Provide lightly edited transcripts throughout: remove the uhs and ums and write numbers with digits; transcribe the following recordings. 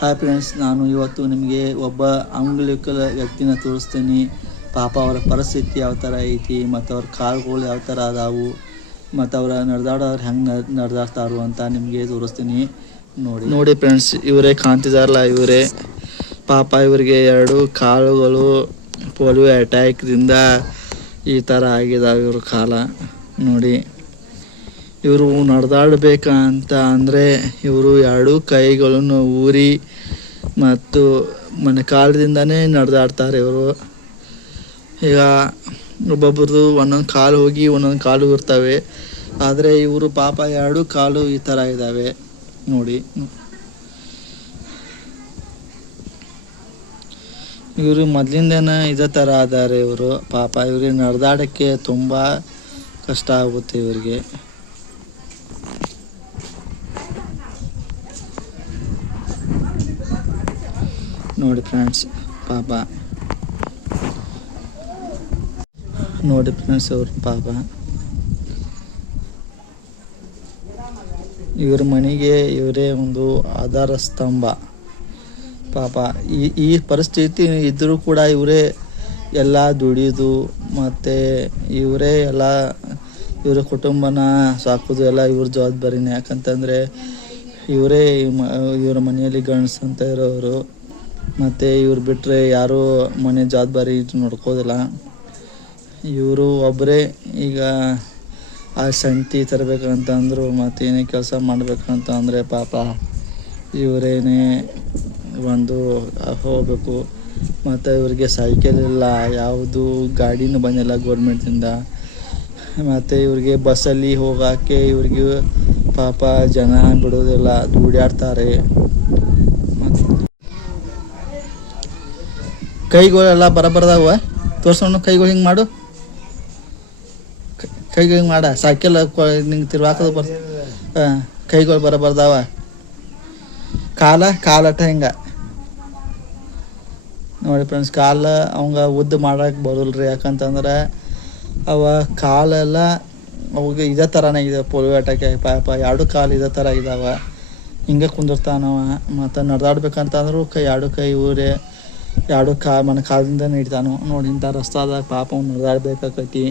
Hi friends, ನಾನು ಇವತ್ತು ನಿಮಗೆ ಒಬ್ಬ ಅಂಗವಿಕಲ ವ್ಯಕ್ತಿನ ತೋರಿಸ್ತೀನಿ. ಪಾಪ ಅವರ ಪರಿಸ್ಥಿತಿ ಯಾವ ಥರ ಐತಿ ಮತ್ತು ಅವ್ರ ಕಾಲುಗಳು ಯಾವ ಥರ ಅದಾವು ಮತ್ತು ಅವರ ನಡೆದಾಡೋರು ಹೆಂಗೆ ನಡೆದಾಡ್ತಾರೋ ಅಂತ ನಿಮಗೆ ತೋರಿಸ್ತೀನಿ. ನೋಡಿ ಫ್ರೆಂಡ್ಸ್, ಇವರೇ ಕಾಣ್ತಿದಾರಲ್ಲ, ಇವರೇ ಪಾಪ. ಇವರಿಗೆ 2 ಕಾಲುಗಳು ಪೋಲಿಯೋ ಅಟ್ಯಾಕ್ದಿಂದ ಈ ಥರ ಆಗಿದಾವೆ ಇವ್ರ ಕಾಲ. ನೋಡಿ, ಇವರು ನಡೆದಾಡಬೇಕಂತ ಅಂದರೆ ಇವರು 2 ಕೈಗಳನ್ನು ಊರಿ ಮತ್ತು ಕಾಲದಿಂದನೇ ನಡೆದಾಡ್ತಾರೆ ಇವರು. ಈಗ ಒಬ್ಬೊಬ್ರದ್ದು ಒಂದೊಂದು ಕಾಲು ಹೋಗಿ ಒಂದೊಂದು ಕಾಲು ಇರ್ತವೆ, ಆದರೆ ಇವರು ಪಾಪ 2 ಕಾಲು ಈ ಥರ ಇದ್ದಾವೆ. ನೋಡಿ, ಇವರು ಮೊದಲಿಂದನೇ ಇದೇ ಥರ ಇದ್ದಾರೆ ಇವರು. ಪಾಪ ಇವ್ರಿಗೆ ನಡೆದಾಡೋಕ್ಕೆ ತುಂಬ ಕಷ್ಟ ಆಗುತ್ತೆ ಇವರಿಗೆ. ನೋಡಿ ಫ್ರೆಂಡ್ಸ್, ಪಾಪ ನೋಡಿ ಫ್ರೆಂಡ್ಸ್, ಅವ್ರ ಪಾಪ ಇವ್ರ ಮನೆಗೆ ಇವರೇ ಒಂದು ಆಧಾರ ಸ್ತಂಭ. ಪಾಪ ಈ ಪರಿಸ್ಥಿತಿ ಇದ್ದರೂ ಕೂಡ ಇವರೇ ಎಲ್ಲ ದುಡಿಯೋದು ಮತ್ತು ಇವರೇ ಎಲ್ಲ ಇವರ ಕುಟುಂಬನ ಸಾಕೋದು ಎಲ್ಲ ಇವ್ರ ಜವಾಬ್ದಾರಿನೇ. ಯಾಕಂತಂದರೆ ಇವರೇ ಇವರ ಮನೆಯಲ್ಲಿ ಗಂಡಸು ಅಂತ ಇರೋರು, ಮತ್ತು ಇವ್ರು ಬಿಟ್ಟರೆ ಯಾರೂ ಮನೆ ಜವಾಬ್ದಾರಿ ನೋಡ್ಕೋದಿಲ್ಲ. ಇವರು ಒಬ್ಬರೇ ಈಗ ಆ ಸಂತಿ ತರಬೇಕಂತ ಅಂದರು ಮತ್ತು ಏನೇ ಕೆಲಸ ಮಾಡಬೇಕಂತ ಅಂದರೆ ಪಾಪ ಇವರೇನೇ ಒಂದು ಹೋಗಬೇಕು. ಮತ್ತು ಇವ್ರಿಗೆ ಸೈಕಲ್ ಇಲ್ಲ, ಯಾವುದು ಗಾಡಿನೂ ಬಂದಿಲ್ಲ ಗೌರ್ಮೆಂಟಿಂದ. ಮತ್ತು ಇವ್ರಿಗೆ ಬಸ್ಸಲ್ಲಿ ಹೋಗೋಕ್ಕೆ ಇವ್ರಿಗೆ ಪಾಪ ಜನ ಬಿಡೋದಿಲ್ಲ, ದುಡ್ಯಾಡ್ತಾರೆ. ಕೈಗಳೆಲ್ಲ ಬರಬರ್ದಾವ. ತೋರ್ಸೋಣ ಕೈಗಳು ಹಿಂಗೆ ಮಾಡು, ಕೈಗಳು ಹಿಂಗೆ ಮಾಡ. ಸೈಕಲ್ ನಿಂಗೆ ತಿರ್ವಾಕೋದು ಕೈಗಳು ಬರಬರ್ದಾವ. ಕಾಲಟ ಹಿಂಗೆ ನೋಡಿ ಫ್ರೆಂಡ್ಸ್, ಅವಂಗ ಉದ್ದ ಮಾಡಕ್ಕೆ ಬರೋಲ್ರಿ. ಯಾಕಂತಂದ್ರೆ ಅವ ಕಾಲೆಲ್ಲ ಅವಾಗ ಇದೇ ಥರನೇ ಇದೆ. ಪೋಲಿಯೋ ಅಟ್ಯಾಕ್ ಪಾಪ 2 ಕಾಲು ಇದೇ ಥರ ಇದ್ದಾವೆ. ಹಿಂಗೆ ಕುಂದಿರ್ತಾನವ. ಮತ್ತು ನಡೆದಾಡ್ಬೇಕಂತಂದ್ರು 2 ಕೈ ಊರೇ 2 ಕಾಲದಿಂದ ಇಡ್ತಾನು. ನೋಡಿ, ಇಂಥ ರಸ್ತಾದಾಗ ಪಾಪ ಅವ್ನು ನಡೆದಾಡ್ಬೇಕಾಕೈತಿ.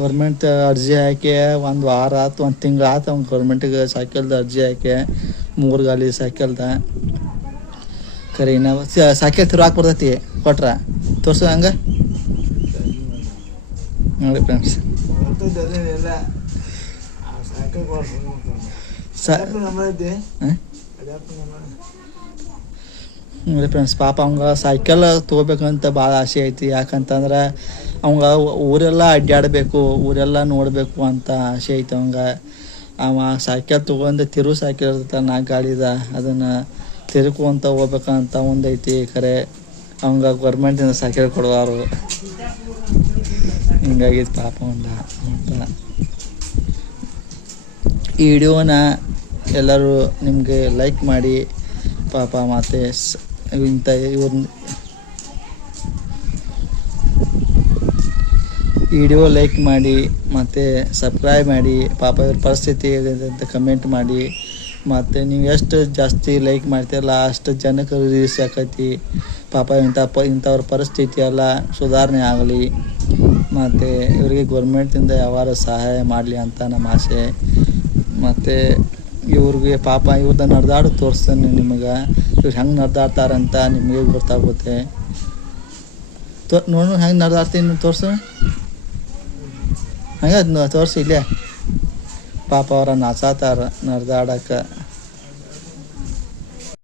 ಗೌರ್ಮೆಂಟ್ ಅರ್ಜಿ ಹಾಕಿ 1 ವಾರ ಆಯ್ತು, 1 ತಿಂಗಳು ಆಯ್ತು ಅವ್ನು ಗೌರ್ಮೆಂಟಿಗೆ ಸೈಕಲ್ದು ಅರ್ಜಿ ಹಾಕಿ 3 ಗಾಲಿ ಸೈಕಲ್ದ. ಖರೀ ನಾವು ಸೈಕಲ್ ತಿರ್ವಾಕ್ ಬರ್ತೈತಿ ಕೊಟ್ರ ತೋರ್ಸು ಹಂಗೆ. ನೋಡಿ ಫ್ರೆಂಡ್ಸ್, ನೋಡಿ ಫ್ರೆಂಡ್ಸ್, ಪಾಪ ಅವಂಗ ಸೈಕಲ್ ತೊಗೋಬೇಕಂತ ಭಾಳ ಆಸೆ ಐತಿ. ಯಾಕಂತಂದ್ರೆ ಅವಂಗ ಊರೆಲ್ಲ ಅಡ್ಡಾಡಬೇಕು, ಊರೆಲ್ಲ ನೋಡಬೇಕು ಅಂತ ಆಸೆ ಐತಿ ಅವಂಗ. ಅವ ಸೈಕಲ್ ತೊಗೊಂಡು ಸೈಕಲ್ ಇರ್ತೈತೆ 4 ಗಾಡಿದ, ಅದನ್ನು ತಿರ್ಕೊಂತ ಹೋಗ್ಬೇಕಂತ ಒಂದೈತಿ. ಖರೆ ಅವಂಗ ಗೌರ್ಮೆಂಟಿಂದ ಸೈಕಲ್ ಕೊಡೋರು. ಹಿಂಗಾಗಿತ್ತು ಪಾಪ ಒಂದ ಅಂತ. ಈ ವಿಡಿಯೋನ ಎಲ್ಲರೂ ನಿಮಗೆ ಲೈಕ್ ಮಾಡಿ ಪಾಪ. ಮತ್ತು ಇಂಥ ವಿಡಿಯೋ ಲೈಕ್ ಮಾಡಿ ಮತ್ತು ಸಬ್ಸ್ಕ್ರೈಬ್ ಮಾಡಿ. ಪಾಪ ಇವ್ರ ಪರಿಸ್ಥಿತಿ ಏನಿದೆ ಅಂತ ಕಮೆಂಟ್ ಮಾಡಿ. ಮತ್ತು ನೀವು ಎಷ್ಟು ಜಾಸ್ತಿ ಲೈಕ್ ಮಾಡ್ತೀರಲ್ಲ ಅಷ್ಟು ಜನಕ್ಕೆ ರೀಚ್ ಆಕೈತಿ. ಪಾಪ ಇಂಥವ್ರ ಪರಿಸ್ಥಿತಿ ಎಲ್ಲ ಸುಧಾರಣೆ ಆಗಲಿ ಮತ್ತು ಇವರಿಗೆ ಗೌರ್ಮೆಂಟಿಂದ ಯಾವಾರು ಸಹಾಯ ಮಾಡಲಿ ಅಂತ ನಮ್ಮ ಆಸೆ. ಮತ್ತು ಇವ್ರಿಗೆ ಪಾಪ ಇವ್ರದ್ದು ನಡೆದಾಡು ತೋರಿಸ್ತೇನೆ ನಿಮಗೆ. ಇವ್ರು ಹೆಂಗೆ ನಡೆದಾಡ್ತಾರಂತ ನಿಮಗೆ ಗೊತ್ತಾಗುತ್ತೆ. ನೋಡು ಹೆಂಗೆ ನಡೆದಾಡ್ತೀನಿ ತೋರಿಸು. ಹಂಗೆ ತೋರಿಸಿ ಇಲ್ಲೇ ಪಾಪ ಅವರ ನಾಚಾತಾರ ನಡೆದಾಡಕ್ಕೆ.